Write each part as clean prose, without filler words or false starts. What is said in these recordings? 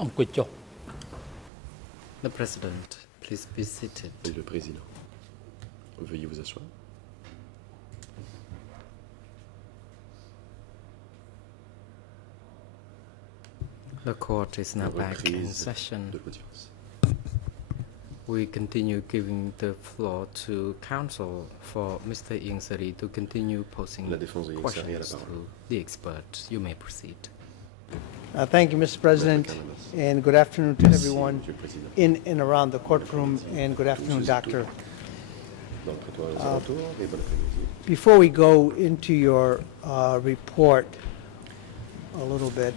អង្គុយចុះ The President, please be seated. Et le Président. Veuillez vous asseoir. The court is now back in Reprise session. de l'audience. We continue giving the floor to counsel for Mr. Ieng Sary to continue posing La défense de Ieng Sary a la questions parole. to the expert. You may proceed. Thank you, Mr. President, and good afternoon to Merci, everyone Monsieur le Président. in and around the courtroom, and good afternoon, Doctor. Dans le prétoire aux alentours, et bon après-midi. Before we go into your report a little bit,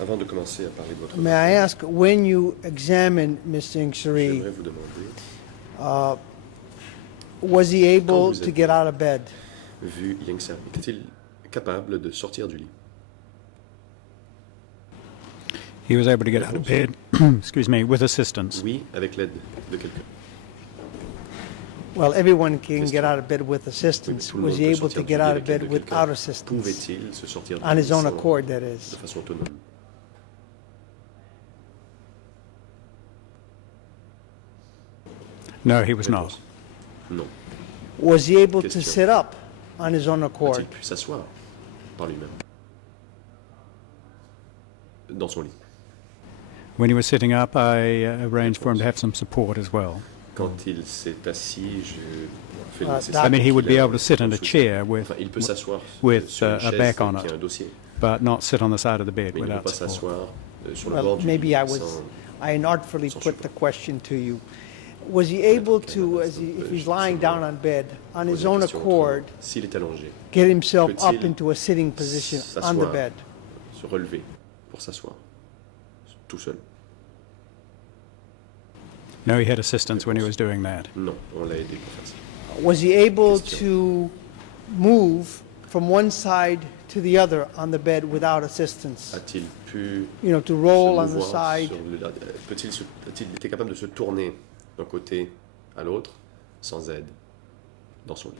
Avant de commencer à parler de votre may I ask, when you examined Mr. Ieng Sary, j'aimerais vous demander, was he able vous to êtes- get out of bed? vu Ieng Sary, était-il capable de sortir du lit? He was able to get out of bed, excuse me, with assistance. Oui, avec l'aide de quelqu'un. Well, everyone can get out of bed with Oui, assistance. tout le Was monde he peut able to sortir du get lit out of avec l'aide bed de without quelqu'un. assistance? Pouvait-il se sortir du On lit his own sans- accord, that de is. façon autonome? No, he was not. Réponse. Non. Was he able to Question. sit up on his own A-t-il accord? pu s'asseoir par lui-même dans son lit? When he was sitting up, I arranged for him to have some support as well. Quand il s'est assis, je fais le Ah, nécessaire I mean, he pour would qu'il be ait able to sit in a soutien. chair with, Enfin, il peut s'asseoir with, sur une a chaise back on qui a it. un dossier, but not sit on the side of the bed mais il ne peut without pas support. s'asseoir sur le Well, bord du maybe lit I inartfully sans put the support. question to you. Was he able to, if he's lying down on bed, on his Poser la own question accord, autrement. S'il est allongé, get himself up Peut-il into a sitting position on the s'asseoir, bed? se relever pour s'asseoir, tout seul? No, he had assistance when he was doing that. Non, on l'a aidé pour faire ça. Was he able Question. to move from one side to the other on the bed without assistance? A-t-il pu You know, to se roll on the mouvoir side? sur le- a-t-il été capable de se tourner d'un côté à l'autre sans aide dans son lit?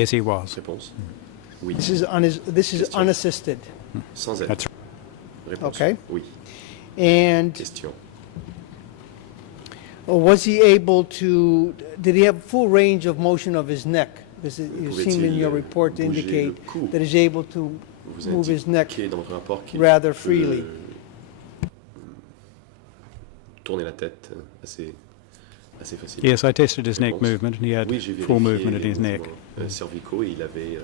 Yes, he was. Réponse? Oui. This is Question. unassisted, Sans aide. That's Réponse? Okay. Oui. and Question? was he able to? Did he have full range of motion of his neck? Because you seem in your report to Pouvait-il indicate bouger le cou? that he's able to Vous move his neck indiquez dans votre rapport qu'il rather peut, freely. Tourner la tête assez facilement. Yes, I tested his neck Réponse? movement, and he had Oui, j'ai full vérifié movement in les his neck. mouvements cervicaux et il avait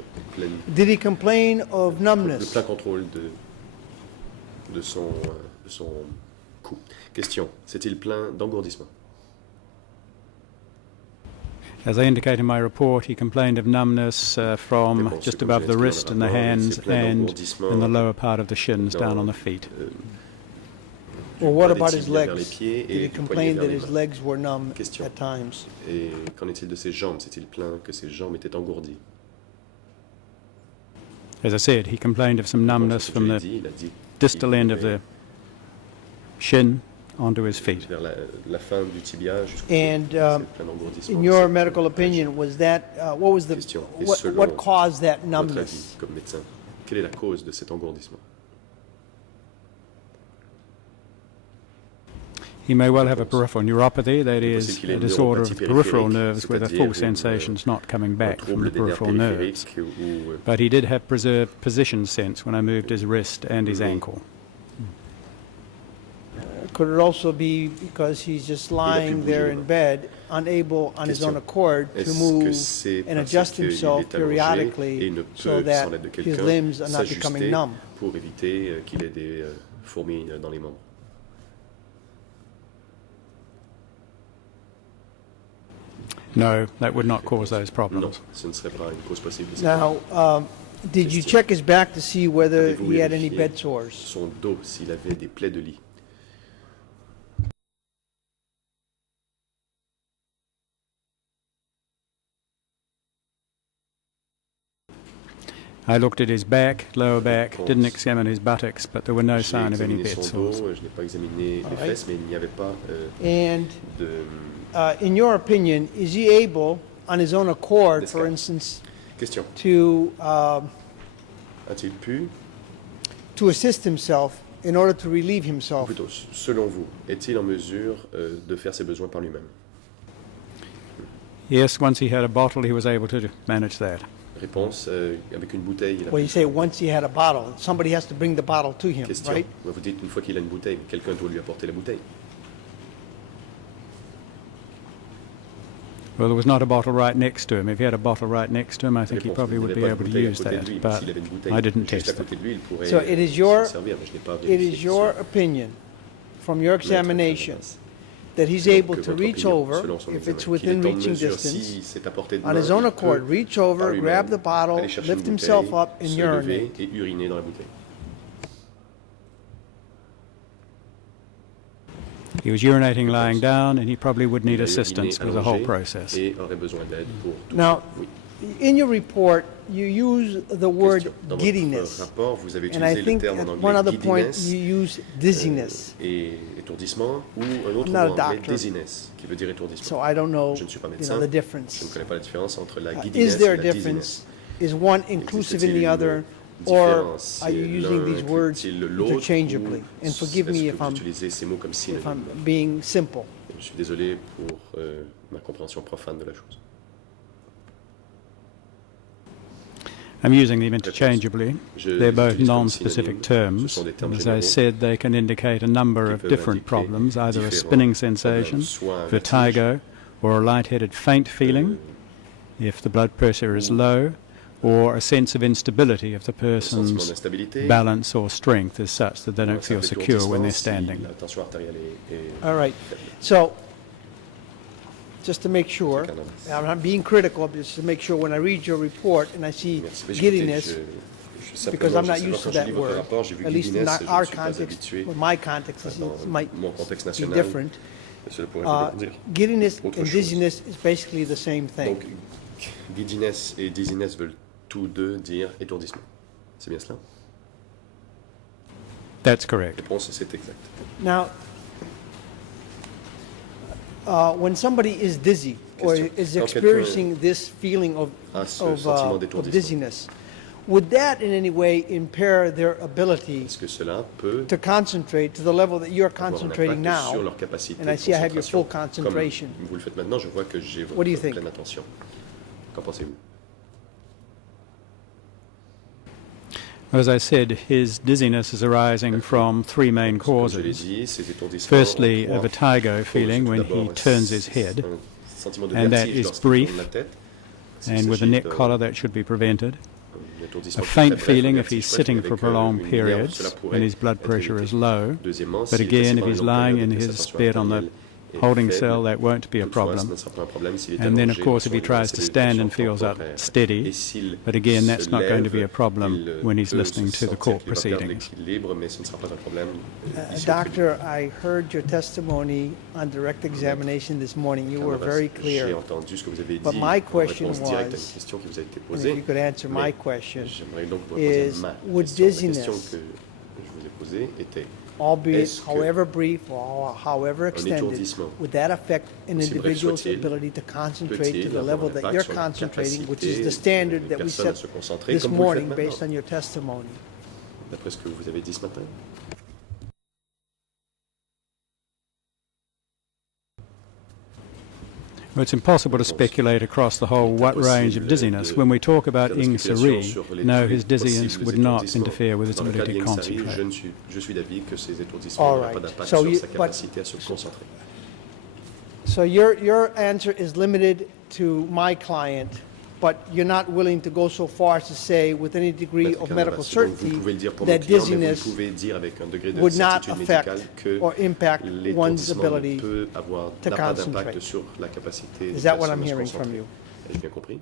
Did he complain of le numbness? plein contrôle de son cou. Question, c'est-il plein d'engourdissement? As I indicate in my report, he complained of numbness from Réponse, just comme above je the l'ai wrist inscrit and dans the le rapport, hands c'est plein and d'engourdissement in the lower part of the shins down on dans, the feet. Or what bas des about his tibias vers les legs? pieds Did et he du complain poignet vers that les his mains. legs were numb Question. at times? Et qu'en est-il de ses jambes? S'est-il plaint que ses jambes étaient engourdies? As I said, he complained of some Réponse, numbness comme from je l'ai the dit, il a dit distal qu'il end of avait the shin onto his feet. vers la fin du tibia jusqu'au And, pied. C'est plein d'engourdissement. In your C'est medical plein de opinion, was that what was the Question. Et what selon caused that votre avis numbness? comme médecin, quelle est la cause de cet engourdissement? He may well have a peripheral neuropathy, that Il est is, possible qu'il ait a une disorder of neuropathie the peripheral périphérique, nerves where the c'est-à-dire full sensation's not coming Un back from trouble the des nerfs peripheral nerves. périphériques ou But he did have preserved position sense when I moved his wrist and his Mhm. ankle. Could it also be because he's just lying bouger there les in mains. bed, unable on his Question. own accord to est-ce que move c'est and parce adjust qu'il himself est allongé et periodically ne so peut, that sans l'aide de his quelqu'un, limbs are not becoming s'ajuster numb? pour éviter qu'il ait des fourmis dans les membres? No, that would not cause those Non, problems. ce ne serait pas une cause possible. de ces Now, did you Question. check his back to see whether Avez-vous he had any vérifié bed sores? son dos, s'il avait des plaies de lit? I looked at his back, lower back, Réponse. didn't examine his buttocks, but there were no J'ai sign of any examiné bed son sores. dos, je n'ai pas examiné les Alright. fesses, mais il n'y avait pas And de... in your opinion, is he able, on his own accord, for Descartes. instance, Question. to A-t-il pu assist himself in order to relieve Ou himself? plutôt, selon vous, est-il en mesure de faire ses besoins par lui-même? Yes, once he had a bottle, he was able to manage that. Réponse, avec une bouteille, il a Well, you say once he had a bottle, somebody has to bring the bottle to him, question. right? Vous dites une fois qu'il a une bouteille, quelqu'un doit lui apporter la bouteille. Well, there was not a bottle right next to him. If he had a bottle right next to him, I think he Réponse, probably il would n'avait be pas de able to bouteille à use côté de that, lui. but S'il avait une bouteille I didn't juste à test it. côté de lui, il pourrait So it is s'en servir, mais je n'ai pas It vérifié, is your c'est sûr. opinion, from your Maître examination, Canadas. that he's Donc, able que to votre reach opinion, over, selon son if examen, it's qu'il within est en reaching mesure, distance, si c'est à portée de on main, his own il accord, peut, reach par over, lui-même, grab the bottle, aller chercher lift une himself bouteille, up and se urinate. lever et uriner dans la bouteille. He was urinating lying down, and he probably would need Il a assistance uriné with the whole allongé process. et aurait besoin d'aide pour tout Now, ça. Oui. in your report, you use the word Question. Dans votre giddiness, rapport, vous avez and I utilisé le think terme at en one anglais other point giddiness you use dizziness. et étourdissement, ou un autre I'm not a mot anglais, doctor. dizziness, qui veut dire étourdissement. So I don't know, Je ne suis pas you médecin, know, the je ne difference. connais pas la différence entre la Is giddiness there et a la difference? dizziness. Is one inclusive in Existe-t-il the une other, or différence? are you Si using l'un these words inclut-il l'autre, interchangeably? ou And forgive me est-ce if que vous I'm utilisez ces mots comme if synonymes? I'm being simple. Je suis désolé pour ma compréhension profane de la chose. I'm using them interchangeably. Je They're les both utilise comme non-specific synonymes. Ce terms. sont des termes As I généraux said, they can indicate a number qui of peuvent different indiquer problems, either a différents spinning problèmes, sensation, soit un vertigo, or a lightheaded faint feeling, if the blood pressure is low, or a sense of instability if the un sentiment person's d'instabilité, balance or strength is such that they ou un don't feel simple secure when they're étourdissement si standing. la tension artérielle est All right. faible. So, just to make sure, Canadas. I'm not being critical, but just to make sure when I read your report and I see Merci. Mais écoutez, giddiness, because I'm not simplement, used to quand je that lis votre word, rapport, j'ai vu at least in giddiness, je our ne suis pas context, habitué. or my context, Dans it might mon contexte be national, different. cela pourrait dire Giddiness autre and chose. dizziness is basically the same thing. Donc, giddiness et dizziness veulent tous deux dire étourdissement. C'est bien cela? That's correct. Réponse, c'est exact. Now, when somebody is dizzy or Question. is Quand experiencing this feeling of, a ce sentiment of d'étourdissement. dizziness, would that in any way impair their ability Est-ce que cela peut to concentrate to the level that you're avoir un concentrating impact sur now? leur capacité And I de see I have your full concentration? concentration. Comme vous le faites maintenant, je vois que j'ai What do you votre think? pleine attention. Qu'en pensez-vous? As I said, his dizziness is arising from three main Comme je l'ai causes. dit, ces étourdissements Firstly, ont a trois vertigo causes. feeling when he D'abord, turns his head, un sentiment de and that vertige is lorsqu'il brief, tourne la tête. S'il and with a s'agit neck d'un- collar that should be prevented. un étourdissement A qui est faint très bref, feeling un if he's vertige sitting avec, for prolonged une nerve, periods cela pourrait and his blood être pressure évité. is low. Deuxièmement, But s'il est again, assis if pendant he's une longue lying période in et que sa his tension bed on the artérielle est holding faible, cell, that won't be a toutefois, problem. ce ne sera pas un problème s'il est And then, allongé of course, if he sur une tries to sédation stand and feels temporaire. unsteady, Et s'il but again, se that's not going to be a lève, problem il when he's peut listening se to the sentir court qu'il va perdre proceedings. l'équilibre, mais ce ne sera pas un problème ici au Doctor, I heard your testimony on direct examination this morning. You were tribunal. very J'ai clear. entendu ce que vous avez dit But my en question réponse directe à une was, question qui vous a été And posée. if you could answer my Mais question, j'aimerais donc vous poser is ma would question. La question dizziness, que je vous ai posée était albeit Est-ce que however brief or however extended, étourdissement, would that affect an aussi bref individual's soit-il, ability to concentrate to peut-il the avoir level un that impact you're sur la concentrating, which capacité is the standard d'une that we personne à set se concentrer this comme vous le faites morning maintenant, based on your testimony? d'après ce que vous avez dit ce matin? Well, it's impossible to speculate across the whole what range of dizziness. When we talk about Faire des Ing spéculations Sari, sur les no, his dizziness possibles would not étourdissements. interfere with his Dans le cas ability to d'Ing Sari, concentrate. je suis d'avis que ces étourdissements All n'auraient pas right. d'impact So sur you- sa but- capacité à se concentrer. So your answer is limited to my client, but you're not willing to go so far as to say with any degree Maître of Canadas, medical donc certainty vous pouvez le dire pour mon that client, mais vous dizziness pouvez dire avec un degré de would not certitude affect médicale que or impact one's l'étourdissement ne ability peut avoir to n'a pas concentrate. d'impact sur la capacité Is de that what personne I'm à se hearing from concentrer. you? Ai-je bien compris?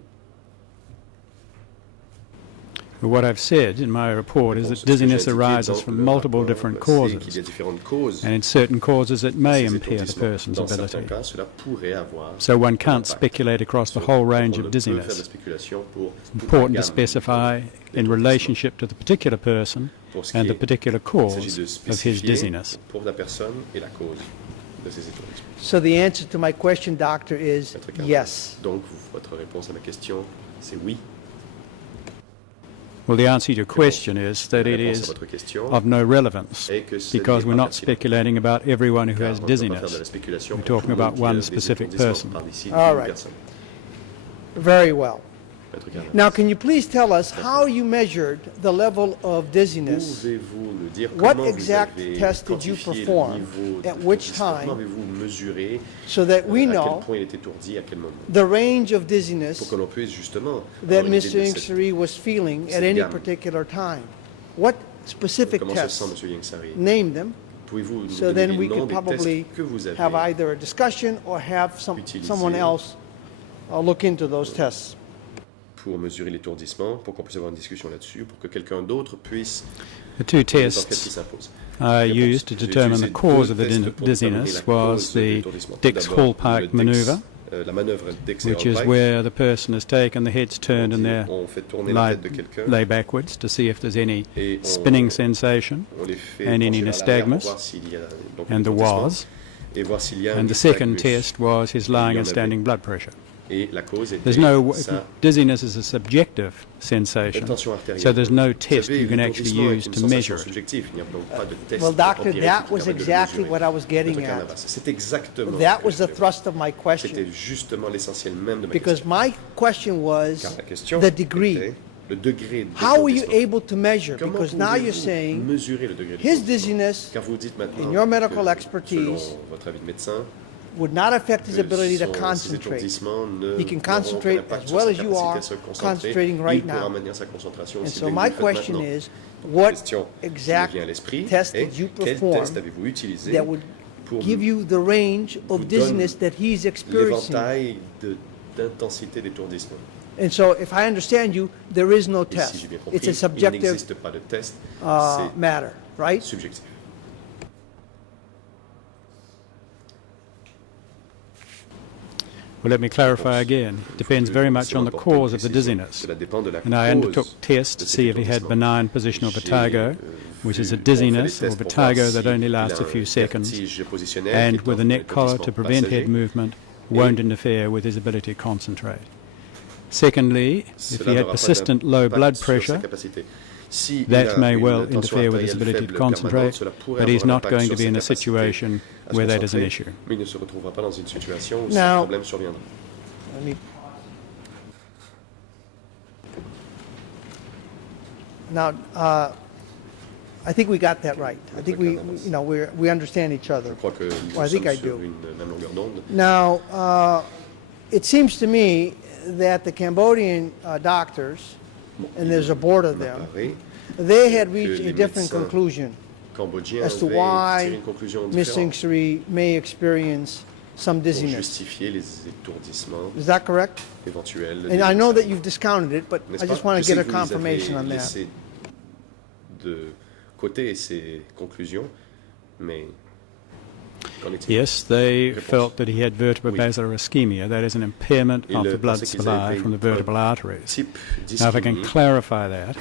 But what I've said in my report is that dizziness arises from multiple different qu'il y a causes, différentes causes. and in certain causes it may Ces impair the étourdissements. person's Dans certains ability. cas, cela pourrait avoir So one un can't impact. speculate across the So, whole on range ne of peut faire de la dizziness. spéculation pour toute la Important to gamme specify in d'étourdissements. relationship to the particular person Pour ce qui and the est- particular il cause s'agit de of his spécifier dizziness. pour la personne et la cause de ces étourdissements. So the answer to my question, doctor, is Maître Canadas. yes. Donc, votre réponse à ma question, c'est oui. Well, the answer to your question is that La it réponse à is votre question of no relevance est que ce because n'est we're pas not pertinent. speculating about everyone who Car has on ne peut pas faire de la dizziness. spéculation We're pour talking tout le monde about qui a one des specific étourdissements. person. On parle ici All d'une right. personne. Very well. Maître Carnac. Now, can you please tell us how you measured the level of dizziness? Pouvez-vous nous dire What comment exact vous avez test did you quantifié perform? le niveau At de which étourdissement? time? Comment avez-vous mesuré So that we à quel know point il est étourdi, à quel moment? the range of Pour dizziness que l'on puisse justement that avoir une idée Mr. de cette- Ingsari was feeling at cette any gamme. particular time. What specific comment se tests? sent M. Yangsari. Name them, Pouvez-vous nous so donner then we les noms could des probably tests que vous avez have either a discussion or have Utilisé. someone else look into those tests. pour mesurer l'étourdissement, pour qu'on puisse avoir une discussion là-dessus, pour que quelqu'un d'autre puisse The two faire les enquêtes qui tests s'imposent. I Réponse. used to J'ai determine utilisé the cause deux of the tests pour déterminer dizziness la was cause de the l'étourdissement. Tout Dix d'abord, Hallpike le Dix, maneuver, la manœuvre Dix et which is Hallpike. where the person has taken the head's turned and they're On fait tourner la tête de quelqu'un lay backwards to see if there's any et on, spinning sensation, on les fait and any pencher vers l'arrière nystagmus, pour voir s'il y a donc and un there étourdissement was. et voir s'il y a un And the second nystagmus. test was his Il y lying en and avait. standing blood pressure. Et la cause était There's no sa dizziness is a subjective sensation, tension artérielle. so there's no Vous test savez, you can actually l'étourdissement est use une to sensation measure it. subjective. Il n'y a donc pas de test Well, doctor, empirique that qui was permette de le exactly mesurer. what I was getting Maître at. Carnavas, c'est exactement That ce que was je the voulais thrust of my voir. C'était question. justement l'essentiel même de ma Because question. my question was Car la question the degree. était le degré How were you d'étourdissement. able to measure? Comment Because now you're pouvez-vous saying mesurer le degré his d'étourdissement? dizziness Car vous dites maintenant in your medical que, expertise, selon votre avis de médecin, would not affect his que ability to ces concentrate. étourdissements ne He can n'auront concentrate aucun impact as sur well sa as you capacité are à se concentrer. concentrating right Il pourra now. maintenir sa concentration And aussi so bien que my vous le faites question maintenant. is, what Question qui me exact vient à l'esprit test est did you quel perform test avez-vous utilisé that would pour give you the range vous of donne dizziness that he's experiencing? l'éventail d'intensité d'étourdissement? And so, if I understand you, there is no Et si test. j'ai bien compris, It's a il subjective n'existe pas de test, c'est matter, right? subjectif. Well, let me clarify again. It depends very much on the cause of the dizziness. Cela dépend de la And I undertook cause tests to de see cet if he had étourdissement. benign positional J'ai, vertigo, which is a on fait des dizziness or tests pour voir vertigo that si only il a lasts a un few seconds, vertige positionnel, and qui est with a un neck collar to étourdissement prevent head passager. movement won't interfere with his ability to concentrate. Secondly, if Cela he had n'aura pas persistent low d'impact blood sur sa pressure, capacité. Si il that a may une well tension interfere with his artérielle ability to faible permanente, concentrate, cela pourrait but he's avoir un not impact going sur to be sa in a capacité situation à se where that is an concentrer, issue. mais il ne se retrouvera pas dans une situation où ce Now- problème surviendra. Let me- Now, I think we got that right. I think we understand each other. Je crois que nous Well, I think sommes I sur do. une même longueur d'onde. Now, it seems to me that the Cambodian doctors, and there's a board of Il them, m'apparaît they had que reached a les different médecins conclusion cambodgiens as to avaient why tiré une conclusion Ms. différente Ingsari may experience some pour dizziness. justifier les étourdissements Is that correct? éventuels. And I know that you've discounted it, but N'est-ce I just pas? want Je to sais get a que vous les confirmation avez on that. laissés de côté ces conclusions, mais qu'en est-il? Yes, they Réponse. felt that he had vertebral ischemia. That is an impairment Ils of the blood pensaient qu'ils supply avaient from the une vertebral arteries. Type Now, if I can d'ischémie. clarify that,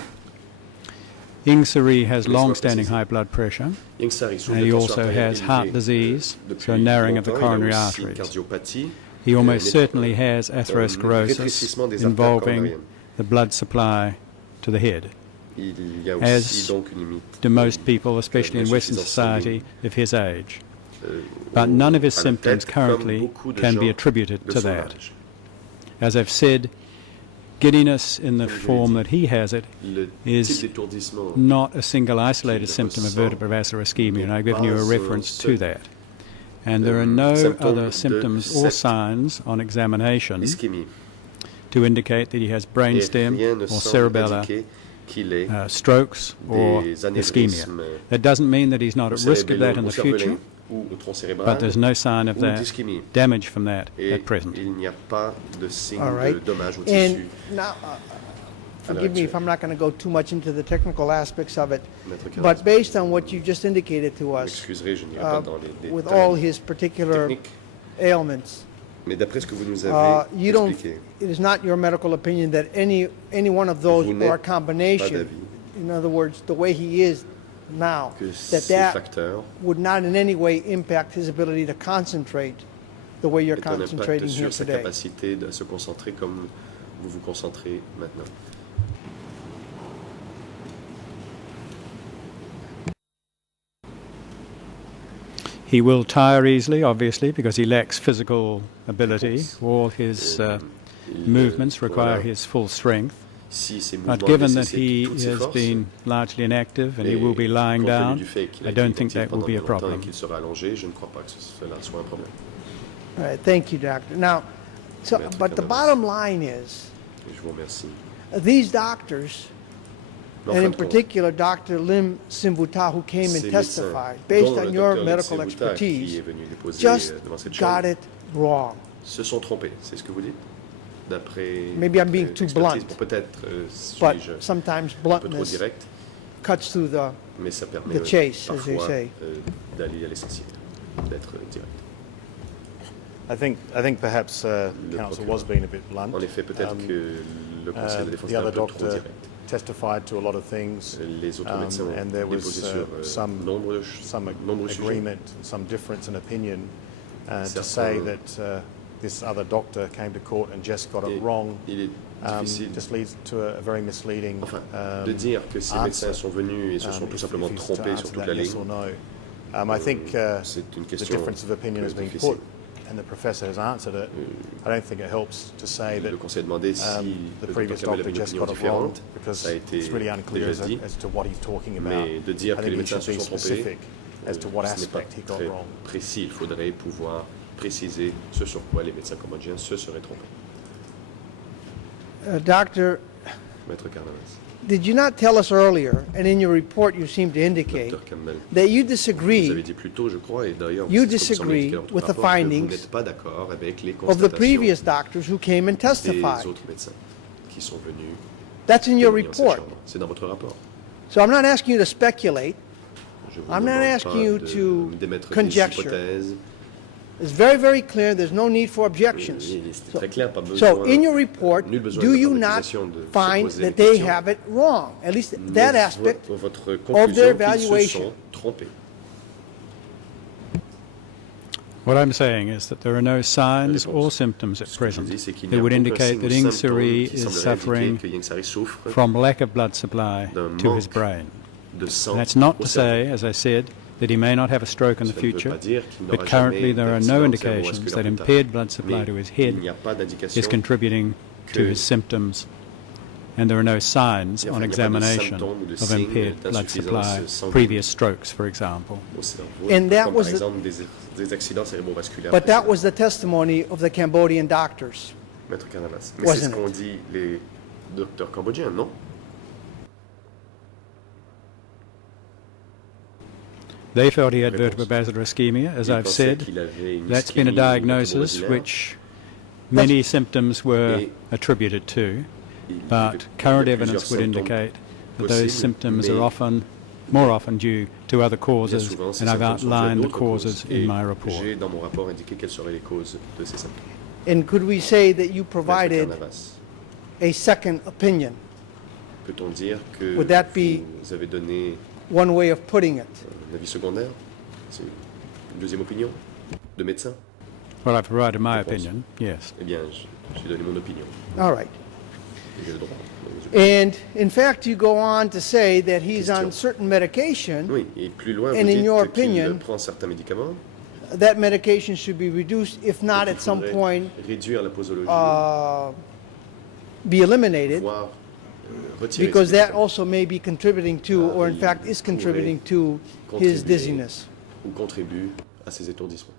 Ingsari has Laisse-moi long-standing préciser. high blood pressure, Yangsari souffre and de he tension also artérielle has heart élevée, disease, depuis so narrowing of the longtemps. coronary Il a aussi une arteries. cardiopathie. He almost Euh, certainly has atherosclerosis rétrécissement des artères involving coronariennes. the blood supply to the head, Il y a aussi as donc une limite. to most people, especially in Western Insuffisance sanguine. society of his age. Euh, But none of his à la symptoms tête, comme currently beaucoup de can be gens attributed de to son that. âge. As I've said, giddiness in the Comme je l'ai form dit, that he has it Le is type d'étourdissement not a single isolated Qu'il symptom of ressent vertebral ischemia, and I've given you a pas un reference to seul, that. And there are no symptôme other de symptoms or cette signs on examination ischémie. to indicate that he has Et brainstem rien ne or semble cerebellar indiquer qu'il ait strokes or des ischemia. anévrismes That doesn't mean that he's not au at risk of cérébellum, that in au the cervelet future, ou au tronc cérébral but there's no sign of ou that d'ischémie. damage from that Et at present. il n'y a pas de signe All right. de dommage au And tissu. now, forgive me if I'm not going to go too much into the technical aspects of it, Maître Carras, but based on what you just indicated to vous us, m'excuserez, je n'irai pas dans les with all détails his particular techniques, ailments, mais d'après ce que vous nous avez you don't. expliqué, It is not your medical opinion that any one of those Vous or a n'êtes pas combination, d'avis in other words, the way he is now, que that ces facteurs would not in any way impact his ability to concentrate the way you're aient un impact concentrating here sur sa today. capacité de se concentrer comme vous vous concentrez maintenant. He will tire easily, obviously, because he lacks physical ability. All his movements require his full strength. Si ces But mouvements given that nécessitent he toutes ses has forces, been largely inactive and he et will be lying compte tenu down, du fait qu'il a I été don't think inactif that will pendant be a longtemps et problem. qu'il sera allongé, je ne crois pas que cela soit un problème. All right, thank you, doctor. Now, so, Maître but the Canadas. bottom line is, Je vous remercie. these doctors, Mais en and fin in de compte, particular Dr. Lim Simvuta, who came ces and médecins, testified, based dont on le your docteur medical Lim Simvuta, qui expertise, est venu déposer just devant cette got chambre, it wrong. se sont trompés, c'est ce que vous dites? D'après Maybe I'm votre being too expertise. blunt. Bon, peut-être But suis-je sometimes un peu trop bluntness direct, cuts through the. mais ça permet The chase, as they parfois say. D'aller à l'essentiel, d'être direct. I think perhaps counsel was being a bit blunt. En effet, peut-être que le conseil de défense The est un other peu trop doctor direct. testified to a lot of things, Les autres médecins ont and there was déposé sur some nombreux sujets. agreement, some difference in opinion. To Certains- say that this other doctor came to court and just got Et it wrong il est difficile just leads to a very misleading enfin, de dire que ces médecins sont venus et se sont tout simplement if he's to trompés answer sur toute that la yes ligne. or no. I think c'est une the question difference of opinion has been difficile. put, and the professor has answered it. I don't think it helps to say that Le conseil a demandé si the le previous docteur Campbell doctor avait une just opinion got it wrong, différente. because Ça a été it's really unclear déjà dit. as to what he's talking about. Mais de dire I que think les he médecins should se be sont trompés, specific as to what ce n'est pas aspect he got très wrong. précis. Il faudrait pouvoir préciser ce sur quoi les médecins cambodgiens se seraient trompés. Doctor, Maître Carnavas, did you not tell us earlier, and in your report you seem to indicate, Dr Campbell, that you vous avez disagree dit plus tôt, je crois, et d'ailleurs, You c'est ce que vous semblez disagree indiquer dans votre with the rapport, que vous findings n'êtes pas d'accord avec les of the constatations previous doctors who came and des testified? autres médecins qui sont venus That's in your témoigner dans cette report. chambre. C'est dans votre rapport. So I'm not asking you to speculate. Je vous I'm not demande asking pas you de- to d'émettre des conjecture. hypothèses. It's very, very clear. There's no need for objections. C'est très clair, pas besoin. So in your report, nul besoin do de you not dramatisation de se find poser that des they questions. have it wrong? At least that Mais aspect. votre their conclusion qu'ils se evaluation. sont trompés. What I'm saying is that there are no signs réponse. or symptoms at Ce que je present dis, c'est qu'il n'y that a would aucun indicate signe that ou Ieng symptôme Sary qui is semblerait suffering indiquer que Ieng Sary souffre from lack of blood supply d'un to his manque brain. de sang And that's not au to cerveau. say, as I said, that he may not have a stroke in the Ça ne veut future, pas dire qu'il but n'aura currently jamais there are d'accident no indications cérébrovasculaire that plus tard. impaired blood supply Mais to his il head n'y a pas d'indication is contributing to que his symptoms, and there are no signs il on n'y a pas de examination symptômes ou de of signes impaired blood d'insuffisance supply, sanguine. previous strokes, for example. au cerveau, And that comme was par the- exemple des accidents cérébrovasculaires. But that précédents. was the testimony of the Cambodian doctors. Maître Canavas. Mais c'est ce Wasn't qu'ont it? dit les docteurs cambodgiens, non? They felt he had Réponse. vertebral ischemia, as Ils I've pensaient said. qu'il avait une That's been a ischémie diagnosis vertébrale. which many symptoms were Et attributed to, Il y but avait current plusieurs evidence would symptômes indicate that possibles, those symptoms mais are more often due to other bien causes, souvent, ces and I've symptômes sont dus à outlined the d'autres causes. causes Et in my report. j'ai dans mon rapport indiqué quelles seraient les causes de ces symptômes. And could we say that you Maître provided Canavas, a second opinion? peut-on dire que Would that be- vous avez donné One way of putting it. un avis secondaire? C'est une deuxième opinion de médecin? Well, I provided my Je pense. opinion, yes. Eh bien, j'ai donné mon opinion. All right. Et j'ai le droit. de donner mes opinions. And in fact, you go on to say that he's on Question. certain medication. Oui, et plus loin, vous And in dites your qu'il opinion, prend certains médicaments. That medication should be reduced, if not qu'il at some faudrait point réduire la posologie, be eliminated, voire retirer because ces that médicaments, also may be contributing to, or in il fact is contributing to, pourrait his contribuer dizziness. ou contribue à ces étourdissements.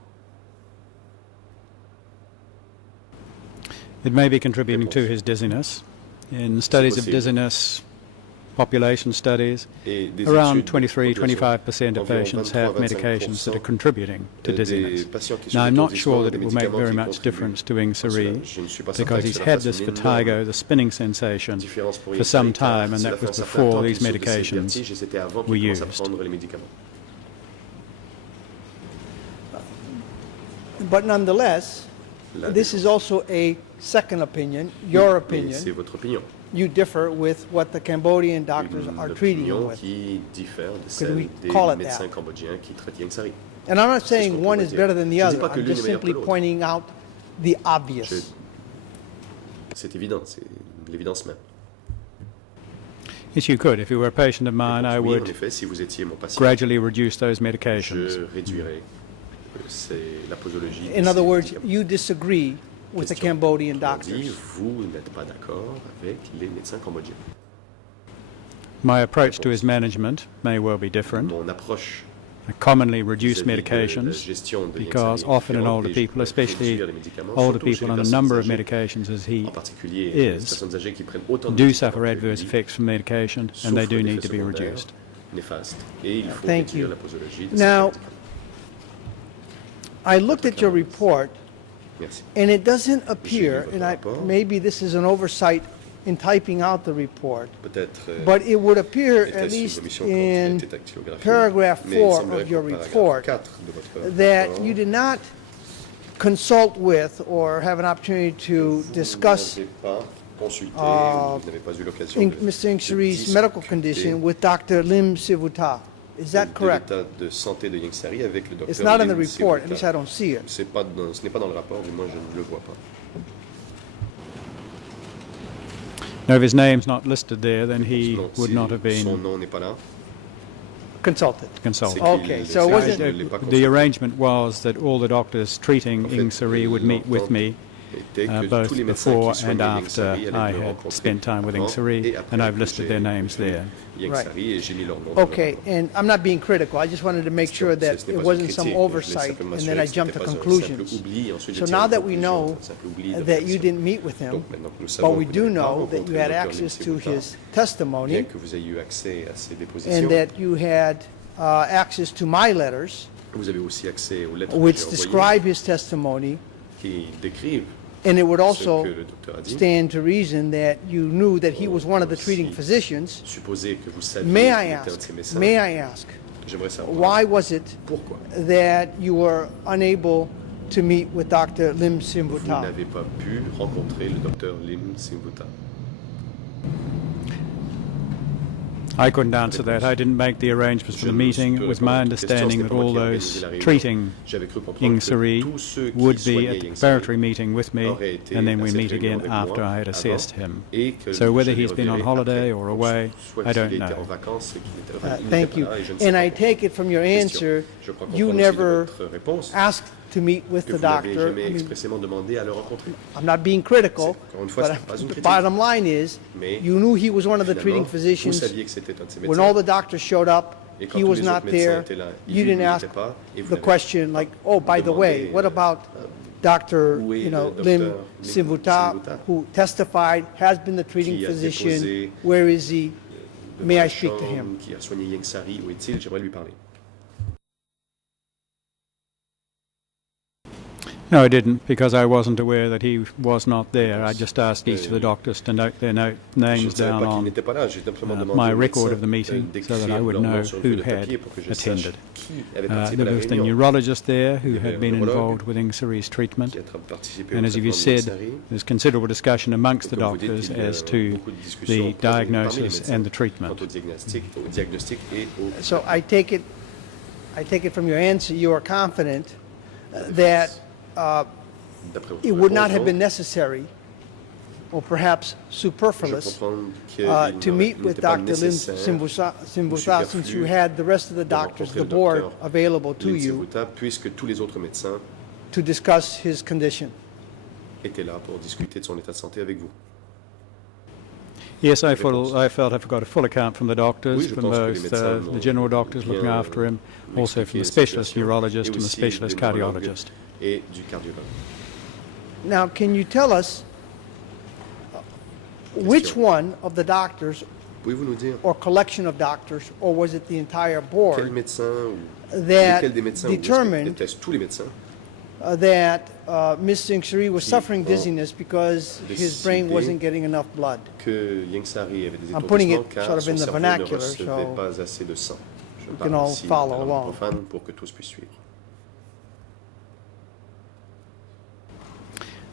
It may be contributing to Réponse. his dizziness. In studies of possible. dizziness, population studies, Et des around études de 23-25% of environ patients have 23-25% medications that are contributing to des dizziness. patients qui Now, sont I'm not étourdissement sure ont that des it will make médicaments very qui much contribuent difference to Ieng à cela. Sary Je ne suis pas certain because que he's cela had fasse this une vertigo, énorme the spinning sensation, différence pour for Ieng some Sary, car time, and cela that fait was un certain before temps these qu'il souffre de ces medications vertiges, et c'était avant were qu'il commence à used. prendre les médicaments. But nonetheless, La this is défense. also a second opinion, your Mais opinion. c'est votre opinion. You differ with what the Cambodian doctors Une are treating him opinion with. qui diffère de we celle des call it médecins that? cambodgiens qui traitent Ieng Sary. And I'm not ce saying qu'on one pourrait is dire. better than the Je dis other. pas que I'm l'une just est meilleure simply que l'autre. pointing out the obvious. C'est évident, c'est l'évidence même. Yes, you could. If you were a patient of mine, I Oui, en would effet, si vous étiez mon patient, gradually reduce those medications. je réduirais c'est la posologie. In de other ces words, médicaments. you disagree with the Question. Cambodian Autrement dit, doctors. vous n'êtes pas d'accord avec les médecins cambodgiens. My approach to his management may well be different. Mon approche I commonly reduce vis-à-vis de la medications gestion de because Yang Sari est often in différente older et je people, peux especially réduire les médicaments, older surtout chez people les on a personnes number of âgées, medications as he en particulier les is, personnes âgées qui prennent autant de do médicaments suffer que adverse lui, effects from medication and they souffrent do d'effets need to be secondaires reduced. néfastes et il faut Thank réduire you. la posologie de ces Now, médicaments. I looked at your report, Merci. and it doesn't appear, votre and I, rapport. maybe this is an oversight in typing out the report, Peut-être but it would appear, était-ce at une least omission quand il in était dactylographié, paragraph mais il 4 semblerait of your qu'au paragraphe report 4 de votre that rapport, you did not consult with or have an opportunity to vous discuss n'avez pas consulté, ou vous n'avez pas eu l'occasion de Mr. Ingsari's discuter medical condition with Dr. Lim Sivuta. Is that de correct? l'état de santé de Yang Sari avec le docteur It's not in the Lim report, at Sivuta. least I don't see it. Ce n'est pas dans le rapport, du moins je ne le vois pas. Now, if his name's not listed there, then he Non, would si not have son been nom n'est pas là, Consulted. consulted. c'est Okay, qu'il- so c'est was qu'il it- ne l'est pas The consulté. arrangement was that all the doctors treating En fait, Ing Sari would meet with me était que both tous les médecins before qui and soignaient Yang after Sari allaient I le had rencontrer spent time with Ing avant Sari, et après and I've que listed j'ai their names vu there. Yang Right. Sari et j'ai mis leur nom dans le Okay, rapport. and I'm not being critical, I just wanted to make sure that Ce n'est it pas une wasn't some critique, je voulais oversight simplement and then I m'assurer que jumped to c'était pas un conclusions. simple oubli, ensuite je So tire now une that we conclusion, know un simple oubli de that you réaction. didn't meet with him, Donc maintenant que nous savons but we que do vous n'avez pas know that you rencontré had le docteur access to Lim Sivuta, his testimony bien que vous ayez eu accès à ses dépositions, and that you had access to my letters, vous avez aussi accès aux lettres which que j'ai envoyées describe his testimony, qui décrivent and it would ce also que le docteur a dit. stand to reason that you knew that he was one of the treating Si. physicians. Supposez que vous saviez May qu'il I était un de ask, ces médecins. may I ask, J'aimerais savoir why was it pourquoi that you were unable to meet with Dr. Lim vous Simbuta? n'avez pas pu rencontrer le docteur Lim Sivuta. I couldn't answer that. I didn't make the arrangements for the meeting. It was my understanding that all those treating J'avais cru comprendre Ing que Sari tous ceux qui would be soignaient at the Yang preparatory Sari meeting with me, auraient été and then à we cette meet réunion again avec after moi I had avant, assessed him. et que So whether je les he's been on reverrai holiday après. or Donc, away, soit I qu'il don't était know. en vacances et qu'il était il Thank n'était you. pas là et je ne sais And pas I pourquoi. take it from your Question. answer, Je crois you comprendre aussi de never votre réponse asked to meet with que the vous n'avez doctor. jamais I mean, expressément demandé à le rencontrer. I'm not being critical, Encore une fois, but ce n'est pas une the critique. bottom line is, Mais you knew he was one of the treating Finalement, vous physicians. saviez que c'était un de ces When all médecins. the doctors showed up, Et quand he tous was les not autres médecins there. étaient là, You il didn't n'y ask était pas, et vous the n'avez question like, oh, by the way, demandé, what about Dr. où est You know, le Lim docteur Simbuta, Simbuta, who testified, has been the treating qui a physician. déposé Where is he? devant May la I speak to chambre, him? qui a soigné Yang Sari, où est-il? J'aimerais lui parler. No, I didn't, because I wasn't aware that he was not there. I just asked each of the doctors to note their Je names ne savais down pas qu'il on n'était pas là. J'ai simplement demandé my au record médecin of the meeting so that I d'écrire would leur nom know sur une who feuille de had papier pour que je sache attended. qui avait participé à There la was the réunion, neurologist there who Il y avait had un been neurologue involved with Ing Sari's treatment. qui a participé au And as you traitement de Yang said, Sari. there's considerable discussion amongst the Comme vous dites, doctors il y a as to beaucoup de discussions the parmi les diagnosis médecins and the treatment. quant au diagnostic et au So I take it from your answer, you are confident that d'après votre it would not réponse, have been donc, necessary, or perhaps je superfluous, comprends qu'il to meet with n'était pas Dr. Lim nécessaire Simbuta, since you superflu had the rest of the de doctors, rencontrer the le board, docteur available to Lim you Sivuta, puisque tous les autres médecins to discuss his condition. étaient là pour discuter de son état de santé avec vous. Yes, I Réponse. felt I've got a full account from the doctors, Oui, je from pense que les both médecins the m'ont general doctors looking bien after him, also from m'expliqué the la specialist situation, neurologist et and the aussi specialist des neurologues cardiologist. et du cardiologue. Now, can you tell us which one of the doctors Pouvez-vous nous dire or collection of doctors, or was it the entire quel board, médecin ou that lesquels des médecins ou est-ce que determined était-ce tous les médecins that Ms. Singh Sari was suffering ont dizziness because his brain décidé wasn't getting enough blood? que Yang Sari avait des I'm putting it étourdissements car sort of son in the cerveau ne vernacular, recevait so pas assez de sang. Je can parle all ici follow en langue along. profane pour que tous puissent suivre.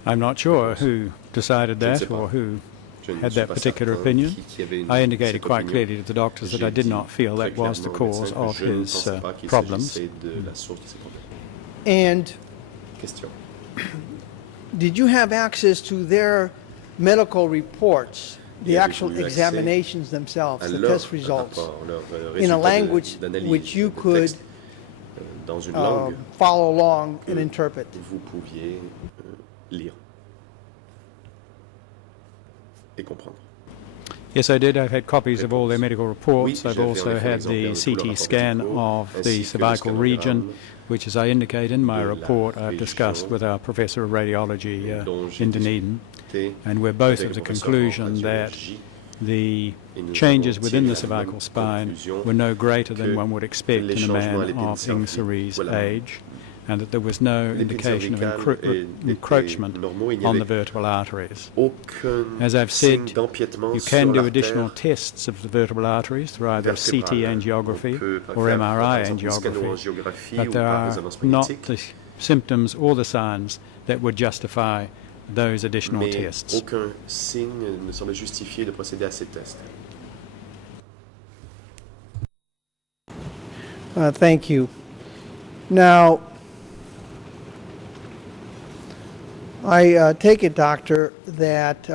I'm not sure who decided Je ne sais that pas. or who Je ne had suis that pas particular certain opinion. qui avait I indicated cette quite opinion. clearly to the doctors that I J'ai did dit not feel très that was the clairement aux cause médecins que of je ne his pensais pas qu'il problems. s'agissait de la source de ses problèmes. And Question. did you have access to their medical reports, the Et actual avez-vous eu accès examinations themselves, à the leur test results, rapport, leur in a résultat language d'analyse, which you de could texte, dans une langue, follow along and interpret. vous pouviez lire et comprendre. Yes, I did. I've had copies of all their medical reports. Oui, I've j'avais en also effet un had the exemplaire de tous leurs CT rapports scan médicaux, of ainsi the que le cervical region, scanogramme which, as I indicate in my de la report, I've discussed région with our professor of radiology dont j'ai in Dunedin, discuté and we're both avec of le the professeur en conclusion that radiologie. the Et nous changes avons within tiré the la même cervical spine conclusion were no greater than que one would expect les in a changements à man l'épine of cervique, Ingsari's voilà. age, and that there was no L'épine indication of cervicale était encroachment normaux, il n'y on avait the vertebral arteries. aucun As I've signe said, d'empiètement you sur can do l'artère additional tests of the vertebral arteries through either CT vertébrale. angiography On peut or faire, MRI par exemple, une angiography, scanoangiographie but ou there par are résonance not magnétique, the symptoms or the signs that would justify those additional mais tests. aucun signe ne semble justifier de procéder à ces tests. Thank you. Now, I take it, Doctor, that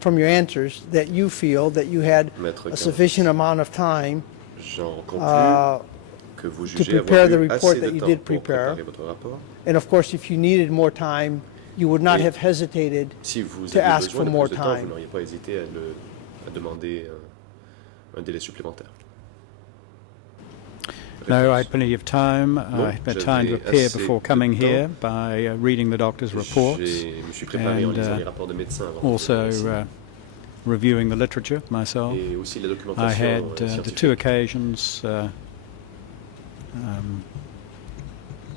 from your answers, that you feel that you had Maître a Camus, sufficient amount of time j'en conclus uh, que vous to jugez prepare avoir the eu report assez that de you temps did pour prepare. préparer votre rapport. And of course, if you needed more time, you would not Et have hesitated Si vous to aviez ask besoin for de more plus de temps, time. vous n'auriez pas hésité à demander un délai supplémentaire. No, I had plenty of time. I had time to j'avais prepare assez before de coming temps. here by reading the doctor's reports, Je me suis préparé en and, lisant les rapports de médecins avant also de venir ici. reviewing the literature myself. Et aussi la I documentation had the scientifique. two occasions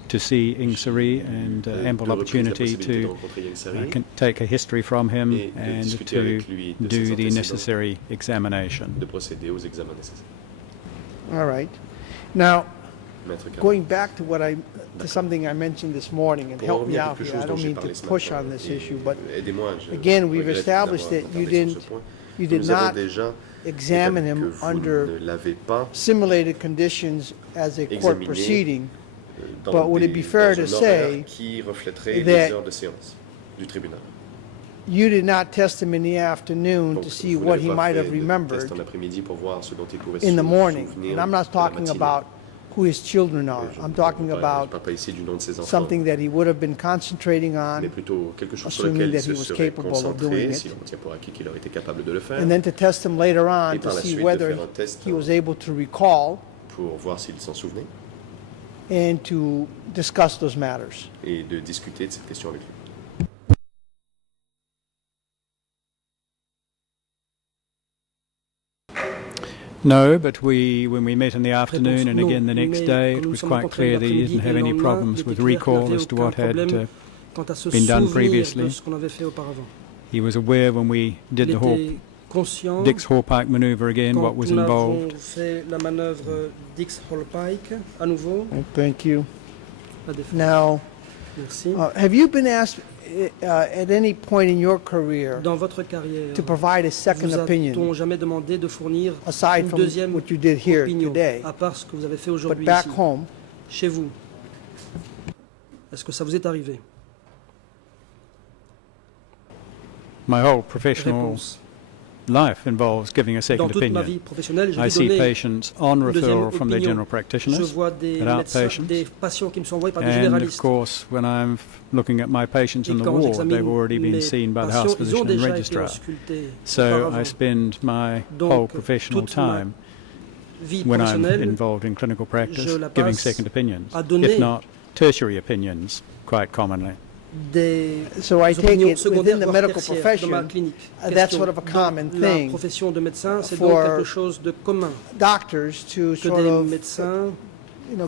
to see Ing Sari and ample Deux reprises la opportunity possibilité de to rencontrer Yang Sari take a history from him et de and discuter to avec lui de do ses the antécédents, necessary examination. de procéder aux examens nécessaires. All right. Now, Maître Camus, going back to something I mentioned this morning, and pour help me revenir à out quelque here, I chose dont don't j'ai mean parlé to ce push matin, on this et issue, but aidez-moi, je again, we've regrette established d'avoir that you retardé sur ce didn't- point. you Mais did nous avons not déjà examine établi que him vous under ne l'avez pas simulated conditions as a court Examiné. proceeding. dans, But would it be fair dans to un say horaire qui reflèterait that les heures de séance du tribunal. You did not test him in the afternoon Donc, to see vous what n'avez he pas might fait have de remembered test en après-midi pour voir ce dont il pouvait in the se morning. souvenir And I'm not de la talking matinée. about who his children are. Je I'm ne talking parle about pas ici du nom de ses enfants, something that he would have been concentrating mais on, plutôt quelque chose sur assuming lequel il that se he was serait capable of doing concentré, it. si l'on tient pour acquis qu'il aurait été capable de le faire, and then to test him later on Et to par la see suite de whether faire un test he was able to recall pour voir s'il s'en souvenait and to discuss those matters. et de discuter de cette question avec lui. No, but when we met in the afternoon and non, again the next mais day, quand it nous was sommes quite rencontrés clear that he l'après-midi didn't et have le any lendemain, problems il with était clair qu'il recall n'y as to avait what aucun had problème quant à se been done souvenir previously. de ce qu'on avait fait auparavant. He was aware when we did Il the Hall, était conscient Dix Hallpike maneuver again, what quand was nous avons involved. fait la manœuvre Dix Hallpike à nouveau. Thank you. La défense. Now, Merci. have you been asked at any point in your career Dans votre carrière, to provide a second vous a-t-on opinion jamais demandé de fournir aside une from deuxième what you did here opinion, today, à part ce que vous avez fait but aujourd'hui back ici, home? chez vous? Est-ce que ça vous est arrivé? My whole professional Réponse. life involves giving a Dans second toute ma vie opinion. professionnelle, I j'ai see donné patients on une deuxième referral from their opinion. general Je practitioners vois des that are médecins, outpatients. des patients qui me sont envoyés par des And of généralistes. course, when I'm looking at my patients Et in the quand ward, j'examine they've already been mes seen by the patients, house ils ont physician and déjà été registrar. auscultés So auparavant. I spend my Donc, whole professional toute ma time Vie when I'm professionnelle, involved in clinical practice je la giving passe second opinions, à donner if not tertiary opinions, quite commonly. des So I take opinions it secondaires within the voire medical tertiaires dans ma profession, clinique. that's Question. sort of a common Dans la thing profession de médecin, c'est donc for quelque chose de commun doctors to que sort des of, médecins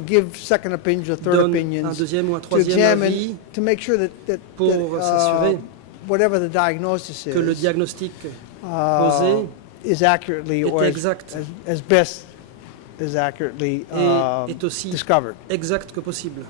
give second opinions or third donnent un opinions deuxième ou un to troisième examine, avis to make sure that pour s'assurer whatever the diagnosis que le is, diagnostic posé is accurately or est exact as best as accurately et est aussi discovered. exact que possible.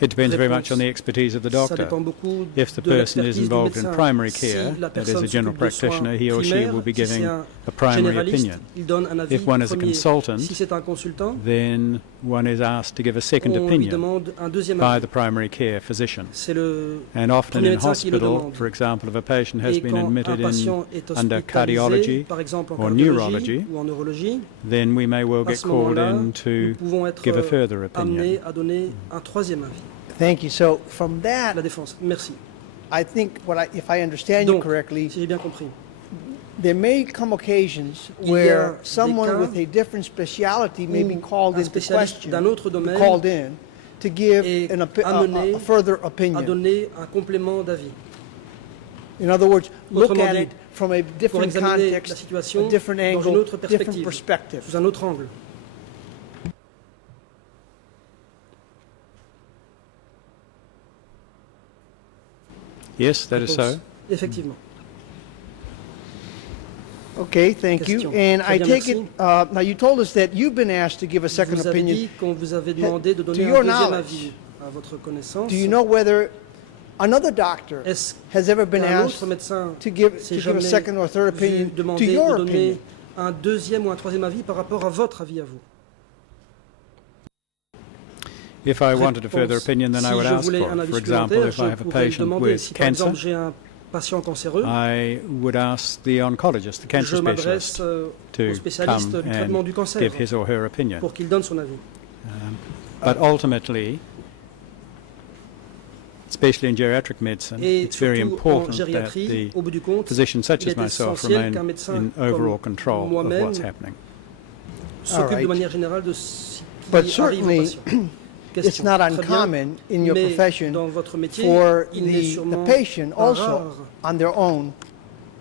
It depends very much réponse. on the expertise of the Ça doctor. dépend beaucoup If the de person is l'expertise du involved in médecin. primary Si care, la that is personne a general s'occupe de soins practitioner, he or she primaires, will be si c'est giving un a primary généraliste, opinion. il donne un avis If one is a premier. consultant, Si c'est un consultant, then one is asked to give a second on lui opinion demande un deuxième by avis. the primary care physician. C'est le And often premier in médecin qui le hospital, demande. for example, if a patient has Et been quand un admitted patient in est under hospitalisé, cardiology par exemple en or cardiologie neurology, ou en neurologie, then we may well à get ce called moment-là, in nous to pouvons être give a further amenés opinion. à donner un troisième avis. Thank you. So from that, La défense. Merci. I think if I understand you Donc, correctly, si j'ai bien compris, there may come occasions Il y a where des someone cas with a different specialty may be où called un into spécialiste question, d'un autre be domaine called in to give est a amené further à opinion. donner un complément d'avis. In other words, look Autrement at dit, it from a Pour different examiner la context, situation a different dans une angle, autre different perspective, perspective. sous un autre angle. Yes, that is Réponse. so. Effectivement. Okay, thank you. Question. And Très I bien, take merci. it, now you told us that you've been asked to give a second Vous avez opinion. dit qu'on vous avait demandé de donner your un deuxième knowledge, avis à votre connaissance. Do you know whether another doctor Est-ce has ever been qu'un asked autre médecin to give s'est a jamais second or third vu opinion to demander your de donner opinion? un deuxième ou un troisième avis par rapport à votre avis à vous? If I wanted a further Réponse. opinion, then I Si would je ask voulais for un it. avis For example, supplémentaire, if I je have a pourrais le patient demander. with Si par cancer, exemple j'ai un patient cancéreux, I would ask the oncologist, the je cancer m'adresse specialist, au to spécialiste come du traitement du and cancer give his or her opinion. pour qu'il donne son avis. But ultimately, especially in geriatric medicine, Et it's very surtout en important that gériatrie, the au bout du compte, physician such il as est myself essentiel remain qu'un médecin in overall comme control of moi-même what's happening. s'occupe right. de manière générale de ce But qui arrive au certainly, patient. It's Question. not Très bien. uncommon in your Mais profession dans votre métier, for il n'est the sûrement patient pas also, rare on their own,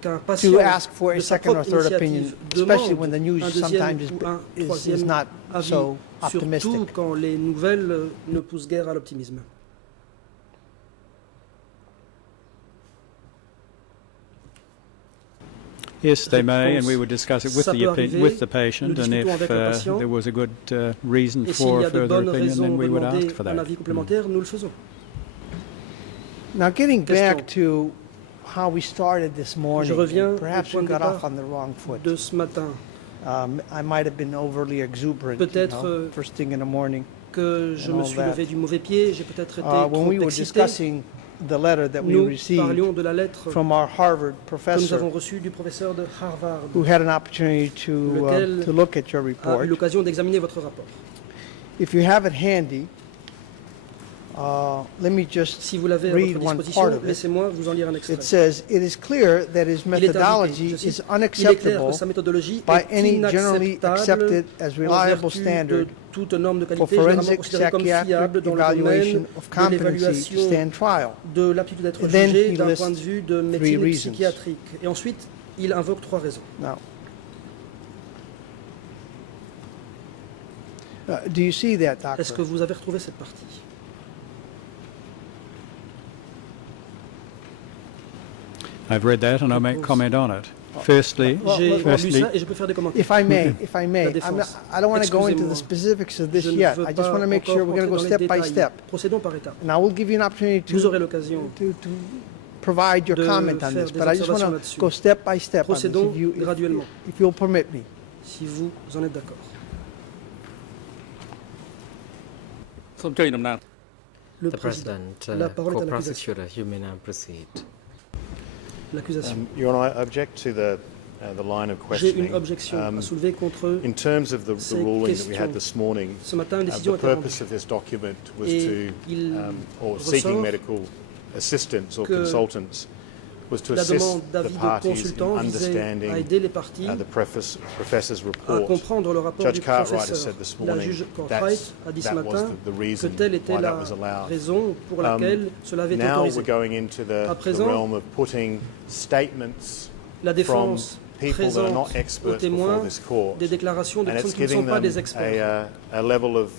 qu'un patient to ask for a de sa second or propre third opinion, initiative especially demande when the news un deuxième sometimes ou un is troisième not avis, so surtout optimistic. quand les nouvelles ne poussent guère à l'optimisme. Yes, they may, and we Réponse. would discuss it with Ça the, peut arriver. with the patient, Nous and discutons if avec le patient. there was a good reason Et s'il for y a a de further bonnes opinion, raisons then de we would demander ask for un that. avis complémentaire, nous le faisons. Now, getting Question. back to how we started this morning, reviens au perhaps point we de got off départ on the wrong foot. De ce matin, I might have been overly exuberant, Peut-être, first thing in the morning. que je And me all suis that. levé du mauvais pied, j'ai peut-être été When trop we were excité. discussing the letter that we Nous received parlions de la lettre from our Harvard que nous professor avons reçue du professeur de Harvard, who had an opportunity Lequel to look at your a eu report. l'occasion d'examiner votre rapport. If you have it handy, let me just Si vous l'avez à read votre one disposition, part of it. laissez-moi vous en lire un It extrait. says, "It is clear that his Il est methodology indiqué, je is cite, il est clair unacceptable que sa méthodologie by est any generally inacceptable accepted as en reliable vertu standard de toute norme de for qualité généralement forensic considérée comme psychiatric fiable dans le domaine evaluation of de competency to l'évaluation stand trial." de l'aptitude d'être And then jugé he d'un lists point de vue de three médecine reasons. psychiatrique. Et ensuite, il invoque trois raisons. Now, do you see that, Est-ce que doctor? vous avez retrouvé cette partie? I've read that, and I'll make Réponse. comment on it. Firstly, J'ai lu firstly, ça et je peux faire des commentaires. If I may, La I défense. don't want to go into the Excusez-moi. specifics of this Je ne yet. veux I just pas want to make encore sure we're going to go rentrer dans step les by détails. step. Procédons par étapes. And I will give you an opportunity Vous aurez to, l'occasion to provide your de comment on faire this, des but I just want observations to là-dessus. go step by step on this, Procédons graduellement. if you'll permit me. si vous en êtes d'accord. សូមជួយដំណើរ Le The président. President, La parole est à l'accusation. co-prosecutor, you may now proceed. L'accusation. Your Honour, I object to the line of J'ai questioning. une objection à soulever contre In terms of the ces ruling that we had questions. this morning, Ce matin, une décision the a été rendue. purpose of this document was Et il or seeking ressort medical assistance or que consultants, was to la assist demande the d'avis de parties in consultant visait understanding à aider les parties the professor's à report. comprendre le rapport Judge du Cartwright has professeur. said this La morning juge that Cartwright a dit ce that was matin the que reason telle était why la that was allowed. raison pour laquelle cela avait été Now autorisé. we're going into À the présent, realm of putting statements La from défense people that are not présente aux experts before témoins this court. des déclarations de And personnes it's qui ne sont giving pas them des experts. a level of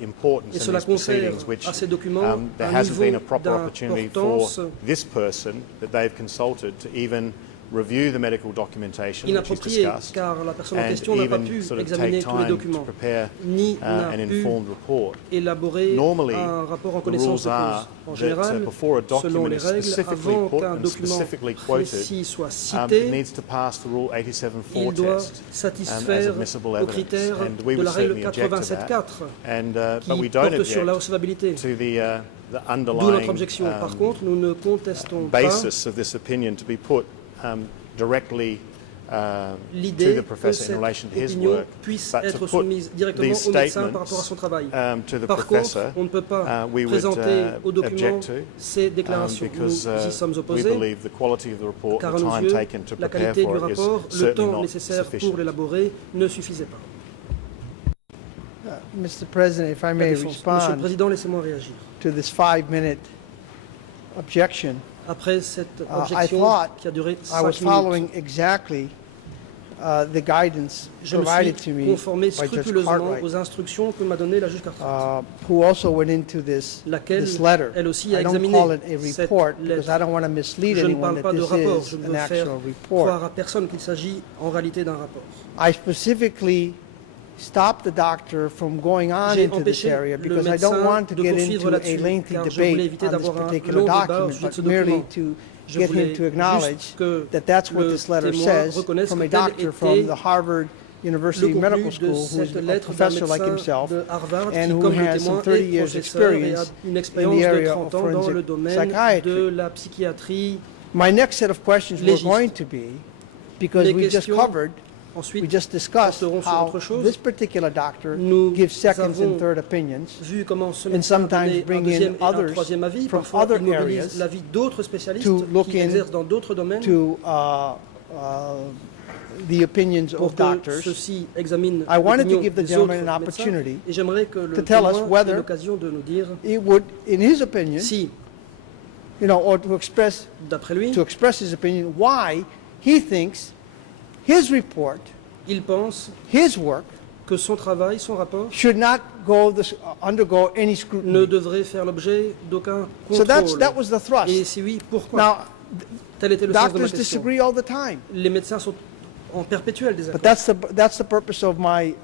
Et importance in cela these confère proceedings which à ces documents there un hasn't been a niveau proper opportunity for d'importance this person that they've consulted to even review the medical documentation which is inapproprié, discussed, car la personne en and question n'a pas even pu sort of examiner take tous les time to documents, prepare ni n'a an pu informed report. élaborer Normally, un rapport en the connaissance rules de are cause. En that général, before a selon document les is règles, specifically avant put qu'un and document specifically quoted, précis soit it cité, needs to pass the Rule 87.4 il doit test as satisfaire admissible aux evidence. critères And we de would la règle certainly object to that. 87.4 But we qui don't porte sur la object recevabilité. to the D'où notre underlying objection. Par contre, nous ne contestons pas basis of this opinion to be put directly to l'idée the que professor in cette relation to his opinion work, puisse but to être put soumise directement these au médecin par rapport à son statements travail. to the Par professor, contre, on ne peut pas we would présenter au document object to, ces déclarations. because Nous y sommes we opposés, believe the quality of the report, car the à nos time yeux, taken to la prepare qualité du for it is rapport, le certainly temps not nécessaire sufficient. pour l'élaborer ne suffisait pas. Mr. President, if I La may défense. Monsieur le respond Président, laissez-moi réagir. to this 5-minute objection. Après cette I objection thought qui a duré I 5 was minutes, following exactly the guidance je me provided suis to me conformé by Judge scrupuleusement Cartwright, aux instructions que m'a données la juge Cartwright, who also went into this laquelle, letter. elle aussi, a I don't examiné call it a cette report because lettre. I don't want to mislead Je ne anyone parle pas that de this rapport, is je ne an veux faire actual report. croire à personne qu'il s'agit en réalité d'un rapport. I specifically stopped the doctor from going on J'ai into this empêché area le because I don't médecin want to de get poursuivre into a là-dessus, lengthy car je voulais debate éviter on this d'avoir un particular long débat au document, sujet de but ce merely document. to Je get voulais him to acknowledge juste que that that's what le this letter témoin says reconnaisse from a que tel doctor from était the Harvard University le Medical contenu de School, who's cette a lettre d'un professor like médecin himself de Harvard and qui, who comme le has témoin, some 30 est years professeur et a experience une in expérience the de area 30 of ans dans le forensic domaine psychiatry. de la psychiatrie. My next set of questions were Légiste. going to be, because Les we just questions covered, Ensuite, we just discussed porteront sur how autre chose. this particular doctor Nous gives second avons and third opinions, vu comment ce and médecin sometimes donnait un bring in deuxième et un others troisième avis. from Parfois, other il mobilise areas l'avis d'autres spécialistes to look qui in exercent dans d'autres domaines to the opinions pour of que doctors. ceux-ci examinent I wanted to l'opinion give the des gentleman autres an médecins. opportunity Et j'aimerais que le to tell us témoin ait whether l'occasion de nous dire It would, in his opinion, si, or to express d'après lui, his opinion, why he thinks his report, il pense his work, que son travail, son rapport, should not undergo any scrutiny. ne devrait faire l'objet d'aucun So that contrôle. was the thrust. Et si oui, pourquoi? Now, Tel était le sens de ma doctors question. disagree all the time, Les médecins sont en perpétuel désaccord. but that's the purpose of my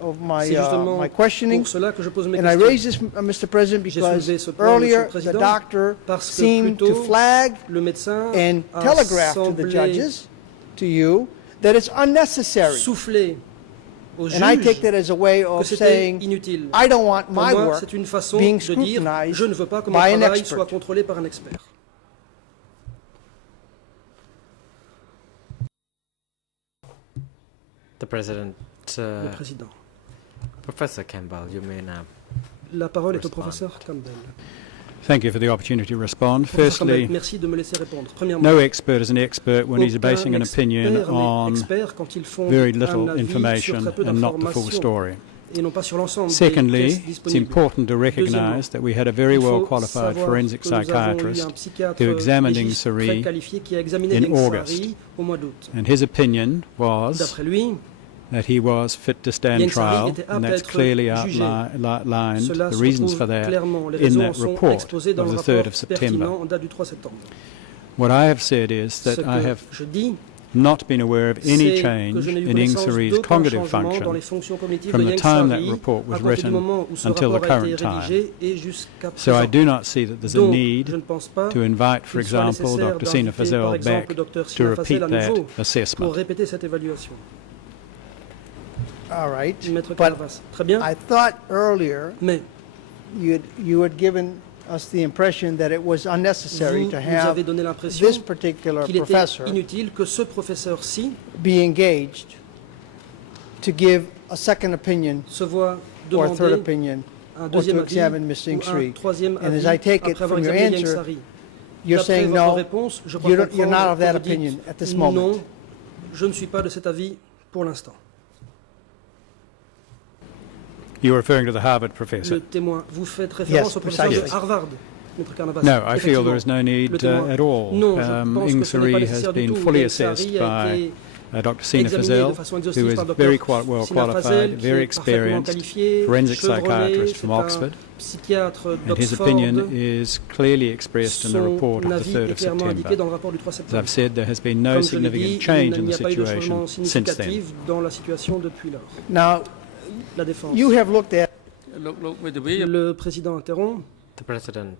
C'est justement my questioning. pour cela que je pose mes And I questions. raise this, Mr. President, J'ai because soulevé ce point, Monsieur earlier le Président, the doctor parce que seemed plus to tôt, flag Le médecin and a telegraph to the semblé judges, to you, that it's unnecessary. souffler aux And I take juges that as a way que of c'était saying, inutile. I don't want Pour my moi, work c'est une façon being de dire scrutinized je ne veux pas que mon by an travail expert. soit contrôlé par un expert. The President, Le président. Professor Campbell, you may now. La parole est au Respond. professeur Campbell. Thank you for the opportunity to respond. Professeur Campbell, Firstly, merci de me laisser répondre. Premièrement, no expert is an expert when he's aucun basing an opinion expert n'est on expert quand il fonde very un little avis sur information très peu and not the full d'informations story. et non pas sur l'ensemble des Secondly, pièces it's disponibles. important to recognize that we had a very Il faut well qualified savoir forensic que nous avons eu psychiatrist un psychiatre who examined Ieng légiste très Sary, qualifié qui a examiné in Ieng Sary August. au mois d'août. and his opinion was D'après lui, that he was fit to stand Ieng Sary trial, était apte and à that's être clearly jugé. outlined Cela the se reasons retrouve for that clairement. Les in raisons that sont report exposées dans of le the 3rd rapport of September. pertinent en date du 3 septembre. What I have said is Ce that I que have je dis, not been aware of any c'est que change je n'ai eu in Ieng connaissance Sary's d'aucun cognitive changement dans les function fonctions cognitives from de the Ieng time that Sary report was à compter du written moment où ce until the rapport a été current time. rédigé et jusqu'à So I présent. do not see that there's a Donc, je need ne pense pas to invite, for qu'il soit example, nécessaire Dr. Sina d'inviter, par Fazel exemple, back le Dr. to Sina repeat Fazel à nouveau that pour assessment. répéter cette évaluation. All right. Maître But Caravas. Très bien. I thought earlier Mais you had given us the impression that it was unnecessary vous to nous have avez donné l'impression this particular qu'il était professor inutile que ce professeur-ci be engaged to give a second opinion se voit or a third demander opinion un or deuxième to avis examine Ms. ou un Sari. troisième And avis as I take it après avoir from your examiné Ieng answer, Sary. you're D'après saying votre no, réponse, je crois you're not comprendre of that que vous dites, opinion at this moment. non, je ne suis pas de cet avis pour l'instant. You're referring to the Harvard professor. Le témoin, vous faites référence Yes, au professeur de precisely. Harvard, Maître Carnavas. No, I feel Effectivement. there is no Le need témoin. at all. Non, je pense Ieng que ce n'est pas Sary has nécessaire du been tout. fully Ieng assessed Sary a by été Dr. Sina examiné Fazel, de façon who exhaustive is par le very docteur well Sina qualified, Fazel, qui very est parfaitement experienced qualifié, forensic chevronné, psychiatrist c'est from un Oxford, psychiatre and his d'Oxford. opinion is clearly expressed in the Son report of the avis 3rd est of clairement indiqué September. dans le rapport du 3 As septembre. I've said, there has been no Comme je l'ai dit, significant change in il n'y the a pas eu de changement situation since then. significatif dans la situation depuis lors. Now, La défense. you have looked at លោកមេធាវី Le président interrompt. The President.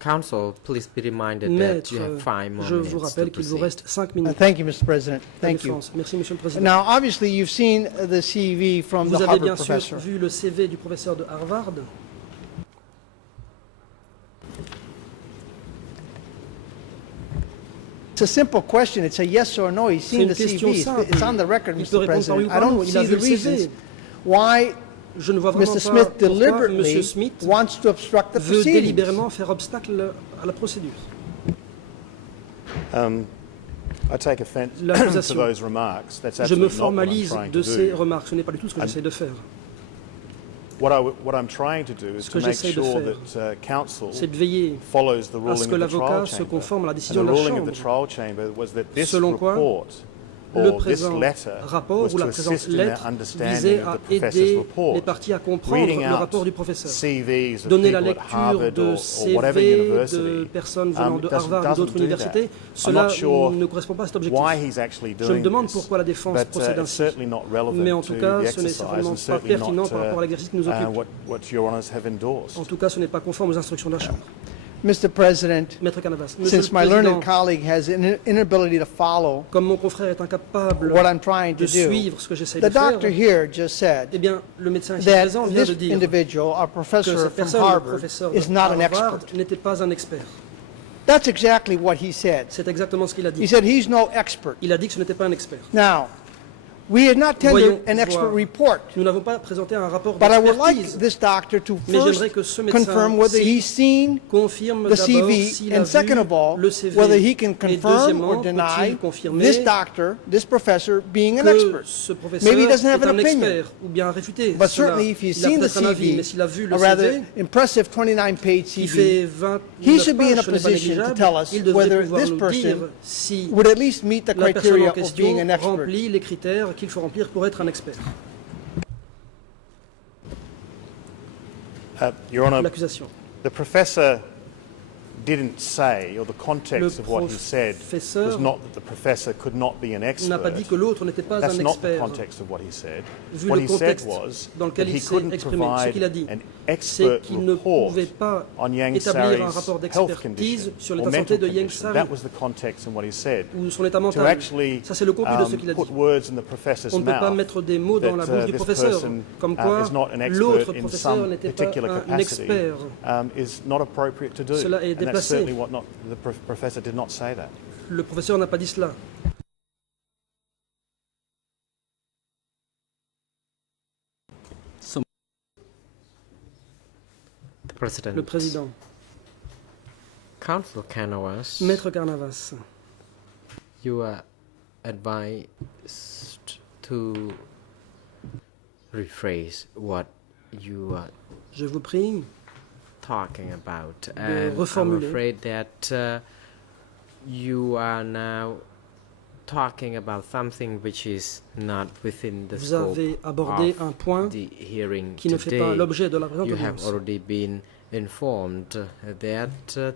Counsel, please be reminded that Maître, you have 5 more je minutes vous to rappelle qu'il vous proceed. reste 5 minutes. thank you, Mr. President. La Thank you. défense. Merci, Monsieur le Président. Now, obviously, you've seen the CV from Vous the avez bien Harvard sûr professor. vu le CV du professeur de Harvard. It's a simple question. It's a yes or no. He's C'est seen une the question CV. simple. It's on the record, Il peut Mr. répondre par oui ou President. I par non. don't Il a see vu the le CV. reasons why Je ne vois vraiment Mr. pas Smith pourquoi M. deliberately Smith wants to obstruct the veut proceedings. délibérément faire obstacle à la procédure. I take offence to L'accusation. those remarks. That's Je me absolutely not what I'm formalise trying de to ces do. remarques. Ce n'est pas du tout ce que j'essaie de faire. What I'm trying to do is Ce to que make j'essaie de sure faire, that counsel C'est de veiller follows the à ruling ce of que the l'avocat trial se chamber. conforme à la And décision the de la ruling of the Chambre, trial chamber was that this selon quoi report le or this présent letter rapport was ou la to présente assist in their lettre understanding visait of à the professor's aider report. les parties à comprendre Reading le out rapport du professeur. CVs of Donner la people at lecture Harvard de or whatever CV university de personnes venant de Harvard ou doesn't d'autres do universités, that. I'm cela not sure ne correspond pas à cet objectif. why he's actually Je me doing demande this, pourquoi la défense but procède it's ainsi. certainly not relevant Mais en to tout cas, the ce n'est exercise certainement and pas certainly pertinent not par rapport à l'exercice qui nous occupe. what your honours have endorsed. En tout cas, ce n'est pas conforme aux instructions de la Chambre. Mr. President, Maître Canavas, Monsieur since le my Président, learned colleague has an inability to follow comme mon confrère est incapable what I'm trying de to do, suivre ce que j'essaie the de faire, doctor here just said eh bien, le médecin ici that présent vient this de dire individual, a que professor cette from personne, le Harvard, professeur is de not an Harvard, expert. n'était pas un expert. That's exactly what he said. C'est exactement ce qu'il a He dit. said he's no expert. Il a dit que ce n'était pas un expert. Now, we had not tendered Voyons an expert voir. report, Nous n'avons pas présenté un rapport but I would like d'expertise. this doctor to Mais first j'aimerais que ce médecin confirm whether he's seen confirme the d'abord CV, s'il a and second vu of all, le CV. whether he can Et confirm deuxièmement, or deny peut-il confirmer this doctor, this professor, being an que expert. ce professeur Maybe he doesn't have est an un opinion. expert ou bien réfuté. But Cela, certainly, if he's il a seen the peut-être un avis, CV, mais s'il a vu le a rather CV, impressive 29-page qui fait CV, 29 he should be in a pages, ce n'est pas position to négligeable, tell us il devrait whether pouvoir this nous person dire si would at least meet the la personne criteria en of question being an expert. remplit les critères qu'il faut remplir pour être un expert. Your Honour, L'accusation. the professor didn't say, or the Le context of what he said professeur was not that the professor could not be an n'a pas dit expert. que l'autre n'était pas That's un not the expert. context of what he said. Vu What le he said contexte was dans that lequel he il s'est couldn't exprimé, ce provide qu'il a dit, an c'est expert qu'il ne report pouvait pas on Yang établir un Sari's rapport health d'expertise condition sur or l'état de santé mental de Yang condition. Sari That was the context in what he said. ou son état To mental. actually Ça, c'est le contenu de ce qu'il a put dit. words in the professor's On ne peut pas mouth mettre des mots dans la that bouche du this professeur, person comme quoi is not an l'autre expert in professeur some n'était pas particular un capacity expert. is not appropriate to do. Cela est And that's déplacé. certainly what not, the professor did not say that. Le professeur n'a pas dit cela. The President. Le président. Counsel Canavas, Maître Carnavas, you are advised to rephrase what you are je vous prie talking about. de And I'm reformuler. afraid that you are now talking about something which is not within the Vous scope avez abordé of un point the hearing qui ne fait pas today. l'objet de la présente You have audience. already been informed that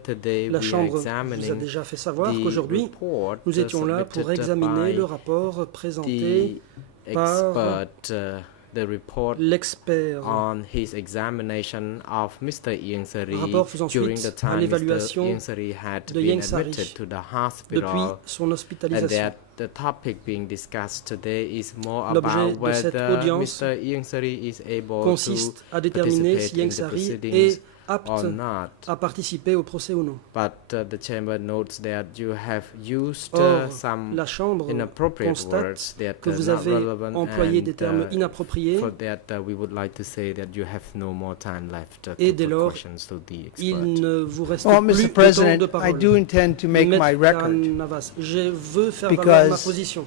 today La we are Chambre vous a examining déjà fait savoir the qu'aujourd'hui, report nous étions là pour submitted examiner by le rapport présenté the par expert, the report l'expert. on his examination of Mr. Yang Sari Rapport faisant during suite the à time Mr. l'évaluation Yang Sari had de been Yang Sari admitted to the depuis hospital, son and hospitalisation. that the topic being discussed today is more L'objet about de cette whether audience Mr. Yang Sari is able consiste à to déterminer si participate in Yang the Sari proceedings est or apte not. à participer au procès ou non. But the chamber notes that you have used Or, some la Chambre inappropriate constate words that que are vous not avez relevant, employé des and termes inappropriés for that we would like to say that you have no more time left to et dès put lors, questions to the il expert. ne vous reste Oh, plus Mr. de temps President, de I parole. do intend to make my Maître record. Carnavas, je veux faire valoir ma Because position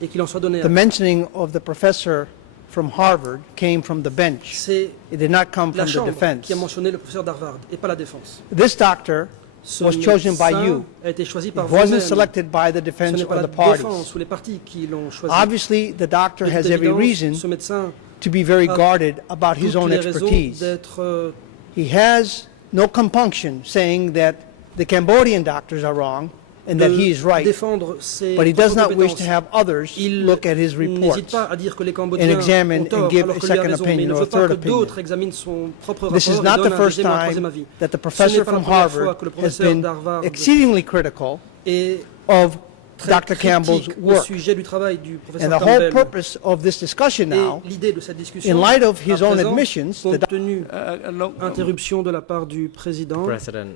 et qu'il en soit donné The acte. mentioning of the professor from Harvard came from the bench. C'est It did not come la from the Chambre defense. qui a mentionné le professeur d'Harvard et pas la défense. This doctor Ce was chosen by médecin you. a été choisi It par wasn't vous-même. selected by the Ce defense n'est or pas la the parties. défense ou les partis qui l'ont choisi. Obviously, the doctor De has toute every évidence, reason ce médecin to be very a guarded about his toutes own les raisons expertise. d'être He has no compunction saying that the Cambodian doctors are wrong and that he is right, défendre ses but he does not propres wish to compétences. have others Il look at his n'hésite reports. pas à dire que les Cambodgiens examine ont tort and give alors a que lui a second raison, mais il ne opinion or veut a pas third que opinion. d'autres examinent son propre rapport This is et not the donnent un first deuxième ou un time troisième avis. that the Ce n'est professor pas la from première fois Harvard que le has professeur been d'Harvard exceedingly critical est of très Dr. Campbell's critique au work. sujet du travail du professeur And the whole Campbell. purpose of this discussion now, Et l'idée de cette discussion, in light of his à own présent, admissions, compte the tenu លោក interruption de la part du président, President,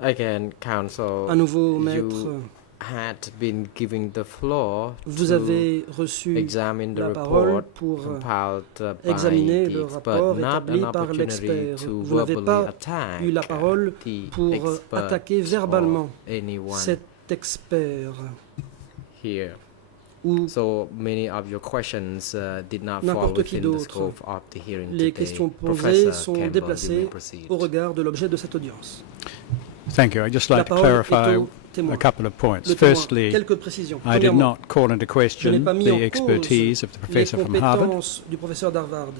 again, counsel, à nouveau, you maître, had been giving the floor vous to avez reçu examine the la parole report pour compiled by examiner the le expert, rapport not établi an par opportunity l'expert. to Vous n'avez verbally pas attack eu la parole the pour expert attaquer or verbalement anyone cet expert. here. Ou So many of your questions did not fall N'importe qui within the d'autre. scope of the hearing les today. questions posées Professor sont Campbell, you may déplacées proceed. au regard de l'objet de cette audience. Thank you. I'd just La like to parole est clarify au témoin. a couple of points. Le témoin, Firstly, quelques précisions. I did Premièrement, not call into je n'ai question pas mis en the expertise cause of the les professor from Harvard. compétences du professeur d'Harvard.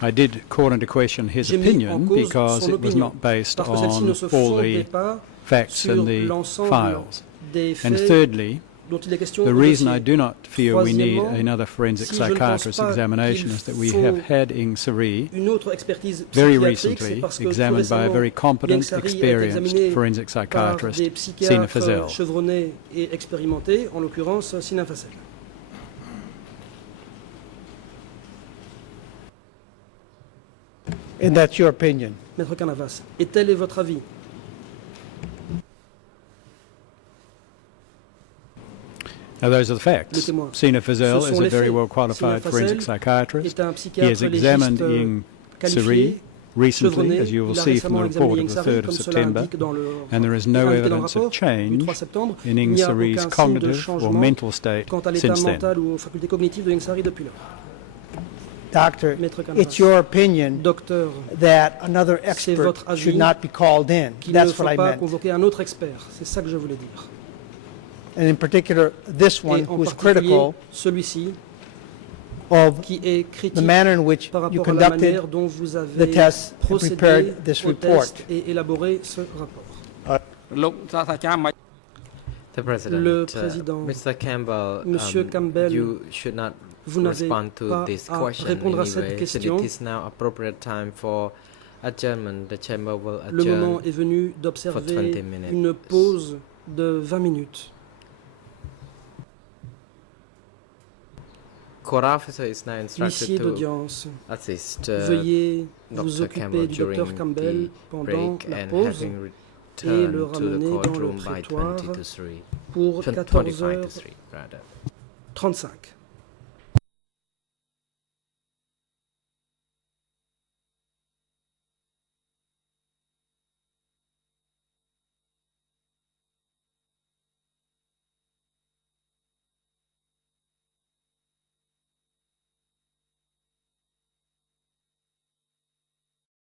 I did call into question his J'ai mis en opinion cause because son it was opinion, not based parce que celle-ci ne on se all fondait the pas facts sur in the l'ensemble files. des And faits thirdly, dont il est question the au reason dossier. I do not feel we need Troisièmement, another forensic si je ne pense psychiatrist pas examination qu'il is that we faut have had Ing Sari Une autre expertise very psychiatrique, c'est recently parce que tout examined by a récemment, very competent, Yang Sari a été experienced examiné forensic par psychiatrist, des Sina psychiatres Fazel. chevronnés et expérimentés, en l'occurrence Sina Fazel. and that's your opinion. Maître Canavas, et tel est votre avis? Now, those are the Les facts. témoins. Sina Fazel Ce is sont a les very faits. well Sina qualified Fazel forensic psychiatrist. est un He has psychiatre examined légiste Ing qualifié, Sari recently, chevronné. as you will Il a see from the récemment report examiné of the Yang Sari, 3rd of comme cela September, indique dans le and there is no indiqué dans le evidence rapport of du change 3 septembre. in Il Ing n'y a Sari's aucun signe de cognitive or changement mental state quant à l'état since then. mental ou aux facultés cognitives de Yang Sari depuis lors. Doctor, Maître Canavas. it's your opinion Docteur, that another c'est expert votre avis should not be called in. qu'il ne That's faut what I pas meant. convoquer un autre expert. C'est ça que je voulais dire. And in particular, this one Et en who's particulier, critical celui-ci, of qui est the critique manner in which par you rapport à la conducted manière dont vous the avez tests and procédé prepared this au report. test et élaboré ce rapport. លោកសាស្ត្រាចារ្យមិន The President, Le Président, Mr. Campbell, Monsieur Campbell, you should not vous n'avez respond to pas this à question répondre à cette anyway. So question. it is now appropriate time for adjournment. The chamber will Le moment adjourn. est venu for d'observer 20 minutes. une pause de 20 minutes. Court officer is now Huissier instructed to d'audience, assist veuillez vous Dr. occuper Campbell du during docteur Campbell the pendant break la and pause having et le returned to ramener the dans le courtroom by prétoire 20 to 3. pour 25 to 14h35. 3 rather.